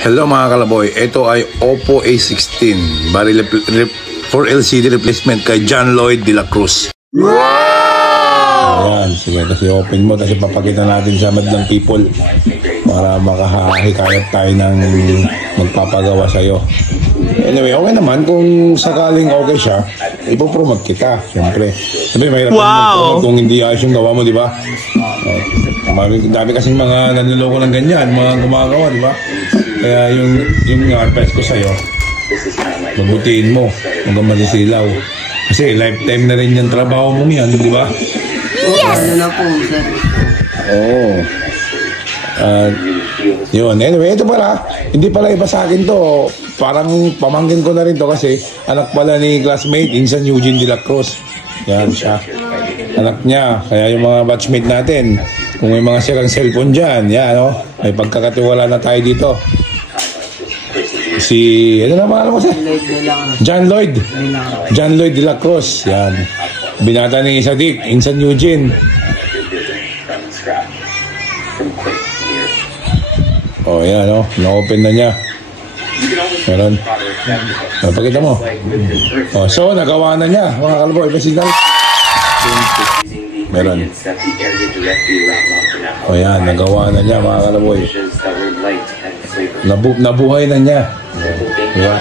Hello mga kalaboy, ito ay Oppo A16 bari for LCD replacement kay John Lloyd de la Cruz. Wow! Ayan, sige, kasi open mo, kasi papakita natin sa madlang people para makahikayat tayo ng magpapagawa sa'yo. Anyway, okay naman kung sakaling okay siya, ipopromote kita, siyempre. Sabi, mahirap mag-promote kung hindi ayos yung gawa mo, di ba? Dami kasing mga nanloloko ng ganyan, mga gumagawa, di ba? Kaya yung advice ko sa'yo, magbutihin mo, huwag kang masisilaw. Kasi lifetime na rin yung trabaho mo yan, di ba? Yes! Ano na po, sir? Oo. Yun. Anyway, ito pala, hindi pala iba sa akin to. Parang pamangkin ko na rin to kasi anak pala ni classmate, Insan Eugene de la Cruz. Yan siya. Anak niya. Kaya yung mga batchmate natin, kung may mga sirang cellphone dyan, yan, no? May pagkakatiwala na tayo dito. Ano na mga mo, sir? John Lloyd de la Cruz. Yan. Binata ni Sadik, Insan Eugene. Oh, yan, no? Na-open na niya. Meron. Pakita mo. Oh, so, nagawa na niya. Mga kalaboy, may signal. Meron. O yan, nagawa na niya mga kalaboy. Nabuhay na niya. Diba?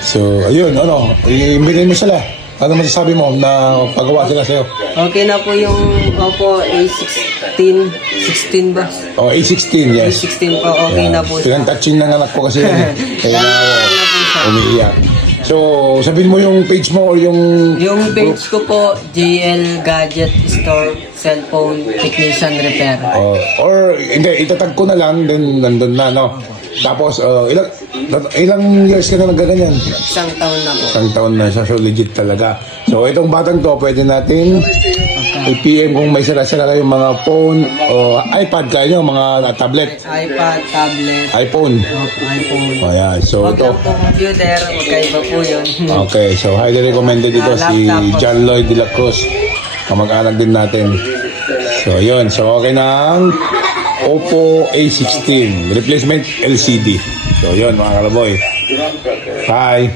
So, ayun, ano, i-imbigay mo sila. Ano masasabi mo na pagawa sila sa'yo? Okay na po yung Oppo A16. 16 ba? Oh, A16, yes. A16 po, okay na po. Pinang-touching ng anak ko kasi yan. Kaya umiiyak. So, sabihin mo yung page mo or yung... Yung page ko po, GL Gadget Store Cellphone Technician Repair. Or, hindi, itatag ko na lang, then nandun na, no? Tapos, ilang years ka na nagkaganyan? Isang taon na po. Isang taon na siya, so legit talaga. So, itong batang to, pwede natin i-PM kung may sila-sila kayong mga phone o iPad kayo, mga tablet. iPad, tablet. iPhone. iPhone. O yan, so ito. Wag lang po computer, magkaiba po yun. Okay, so highly recommended dito si John Lloyd de la Cruz. Kamag-anak din natin. So, yun. So, okay na ang Oppo A16 replacement LCD. So, yun mga kalaboy. Bye!